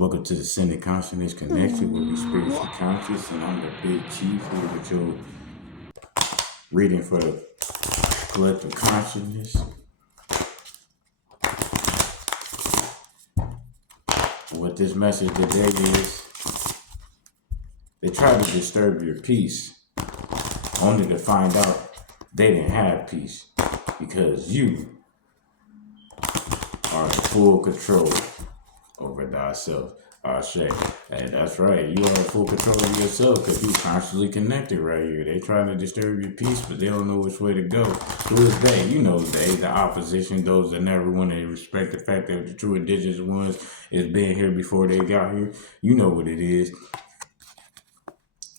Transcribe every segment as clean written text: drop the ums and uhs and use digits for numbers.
Welcome to the Ascended Consciousness Connection, where we spiritually conscious, and I'm the Big Chief here with your reading for the collective consciousness. What this message today is, they tried to disturb your peace, only to find out they didn't have peace, because you are in full control over thyself. Shit. Hey, that's right. You are in full control of yourself because you consciously connected right here. They trying to disturb your peace, but they don't know which way to go. Who is they? You know they, the opposition, those that never want to respect the fact that the true indigenous ones is being here before they got here. You know what it is.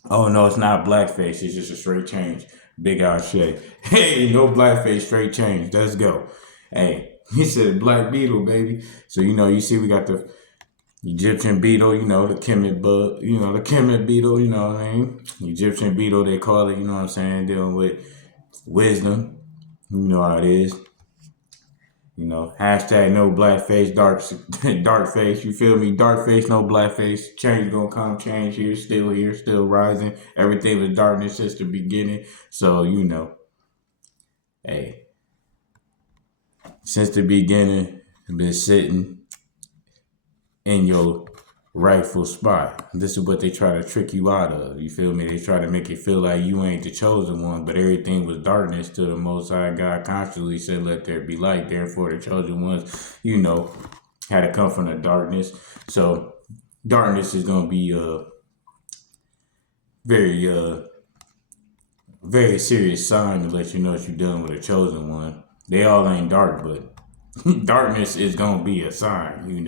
Oh no, it's not blackface. It's just a straight change. Big out shade. Hey, no blackface, straight change. Let's go. Hey, he said black beetle, baby. So you see we got the Egyptian beetle, the Kemet bug, the Kemet beetle, you know what I mean? Egyptian beetle, they call it, you know what I'm saying? Dealing with wisdom, you know how it is. Hashtag no blackface, dark face, you feel me? Dark face, no blackface. Change gonna come, change here, still rising. Everything was darkness since the beginning. So, hey, since the beginning, I've been sitting in your rightful spot. This is what they try to trick you out of. You feel me? They try to make you feel like you ain't the chosen one, but everything was darkness till the Most High God constantly said, let there be light. Therefore, the chosen ones, had to come from the darkness. So darkness is going to be very, very serious sign to let you know that you're dealing with a chosen one. They all ain't dark, but darkness is going to be a sign,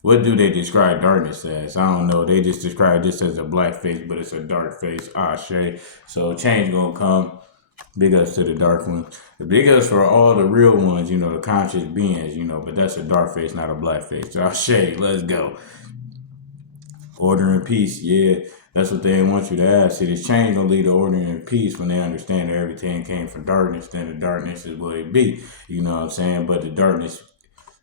What do they describe darkness as? I don't know. They just describe this as a black face, but it's a dark face. Ashe. So change gonna come. Big ups to the dark ones. The big ups for all the real ones, the conscious beings, but that's a dark face, not a black face. So Ashe, let's go. Order and peace, yeah. That's what they want you to ask. See, this change gonna lead to order and peace when they understand that everything came from darkness, then the darkness is what it be. You know what I'm saying? But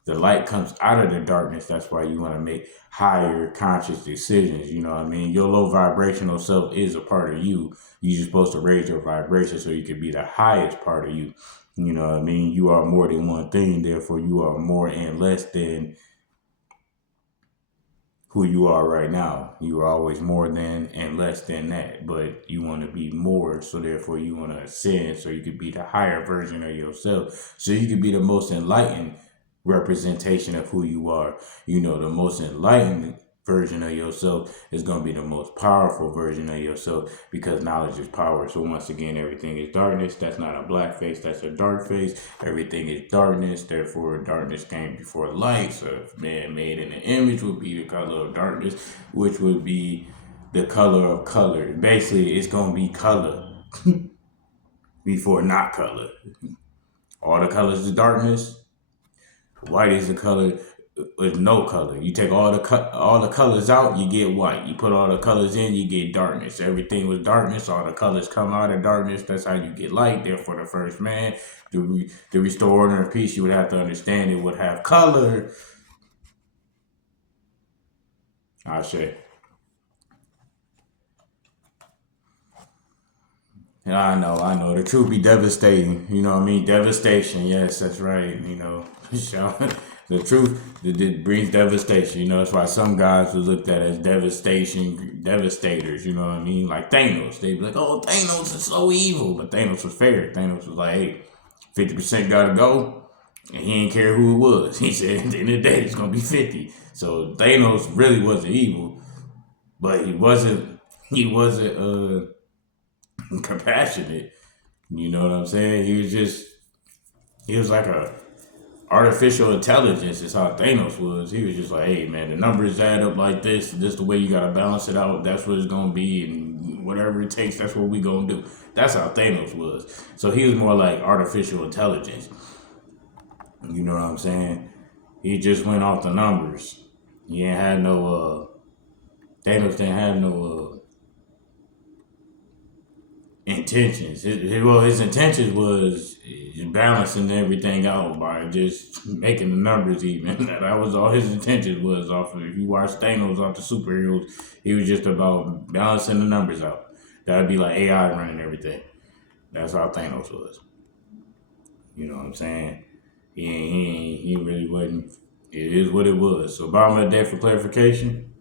the light comes out of the darkness. That's why you want to make higher conscious decisions. You know what I mean? Your low vibrational self is a part of you. You're just supposed to raise your vibration so you can be the highest part of you. You know what I mean? You are more than one thing. Therefore, you are more and less than who you are right now. You are always more than and less than that. But you want to be more. So therefore, you want to ascend so you can be the higher version of yourself. So you can be the most enlightened representation of who you are. The most enlightened version of yourself is going to be the most powerful version of yourself because knowledge is power. So once again, everything is darkness. That's not a black face. That's a dark face. Everything is darkness. Therefore, darkness came before light. So if man made in the image would be the color of darkness, which would be the color of color. Basically, it's going to be color before not color. All the colors is darkness. White is the color with no color. You take all the colors out, you get white. You put all the colors in, you get darkness. Everything was darkness. All the colors come out of darkness. That's how you get light. Therefore, the first man to restore order and peace, you would have to understand it would have color. I say. I know. The truth be devastating. You know what I mean? Devastation. Yes, that's right. The truth that brings devastation. That's why some guys were looked at as devastators. You know what I mean? Like Thanos. They'd be like, oh, Thanos is so evil. But Thanos was fair. Thanos was like, hey, 50% gotta go. And he didn't care who it was. He said, at the end of the day, it's going to be 50. So Thanos really wasn't evil. But he wasn't compassionate. You know what I'm saying? He was like a artificial intelligence is how Thanos was. He was just like, hey man, the numbers add up like this. This is the way you gotta balance it out. That's what it's gonna be, and whatever it takes, that's what we gonna do. That's how Thanos was. So he was more like artificial intelligence. You know what I'm saying? He just went off the numbers. He ain't had no Thanos didn't have no intentions. His intentions was balancing everything out by just making the numbers even. That was all his intentions was off of. If you watch Thanos off the superheroes, he was just about balancing the numbers out. That'd be like AI running everything. That's how Thanos was. You know what I'm saying? He really wasn't. It is what it was. So bottom of the day for clarification,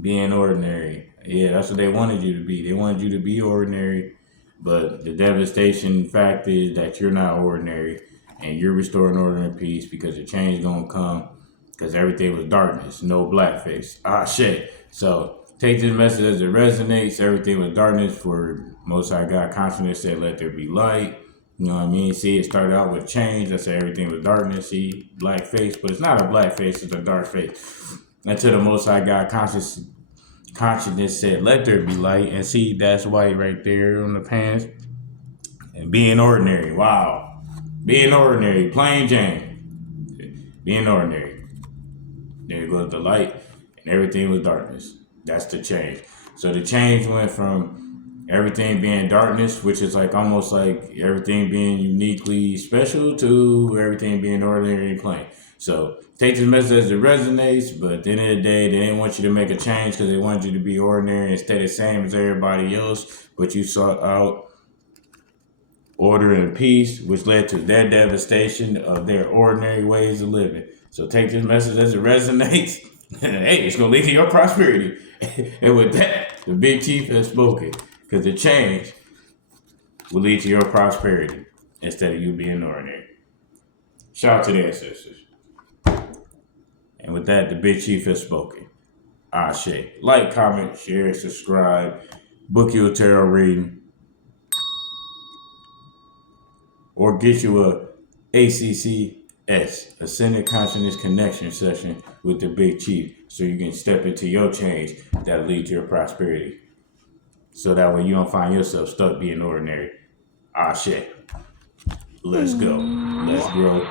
being ordinary. Yeah, that's what they wanted you to be. They wanted you to be ordinary, but the devastation fact is that you're not ordinary, and you're restoring order and peace because the change gonna come. Because everything was darkness, no blackface. Ah, shit. So take this message as it resonates. Everything was darkness. For Most High God consciousness said, "Let there be light." You know what I mean? See, it started out with change. I said everything was darkness. See, black face, but it's not a black face. It's a dark face. Until the Most High God consciousness said, "Let there be light." And see, that's white right there on the pants. And being ordinary, wow, being ordinary, plain Jane, being ordinary. There goes the light, and everything was darkness. That's the change. So the change went from everything being darkness, which is like almost like everything being uniquely special, to everything being ordinary and plain. So take this message as it resonates, but at the end of the day, they didn't want you to make a change because they wanted you to be ordinary and stay the same as everybody else, but you sought out order and peace, which led to their devastation of their ordinary ways of living. So take this message as it resonates. Hey, it's going to lead to your prosperity. And with that, the big chief has spoken. Because the change will lead to your prosperity instead of you being ordinary. Shout out to the ancestors. And with that, the big chief has spoken. Ashe. Like, comment, share, subscribe. Book your tarot reading. Or get you a ACCS, Ascended Consciousness Connection session with the Big Chief, so you can step into your change that'll lead to your prosperity. So that way you don't find yourself stuck being ordinary. Ashe. Let's go. Let's grow.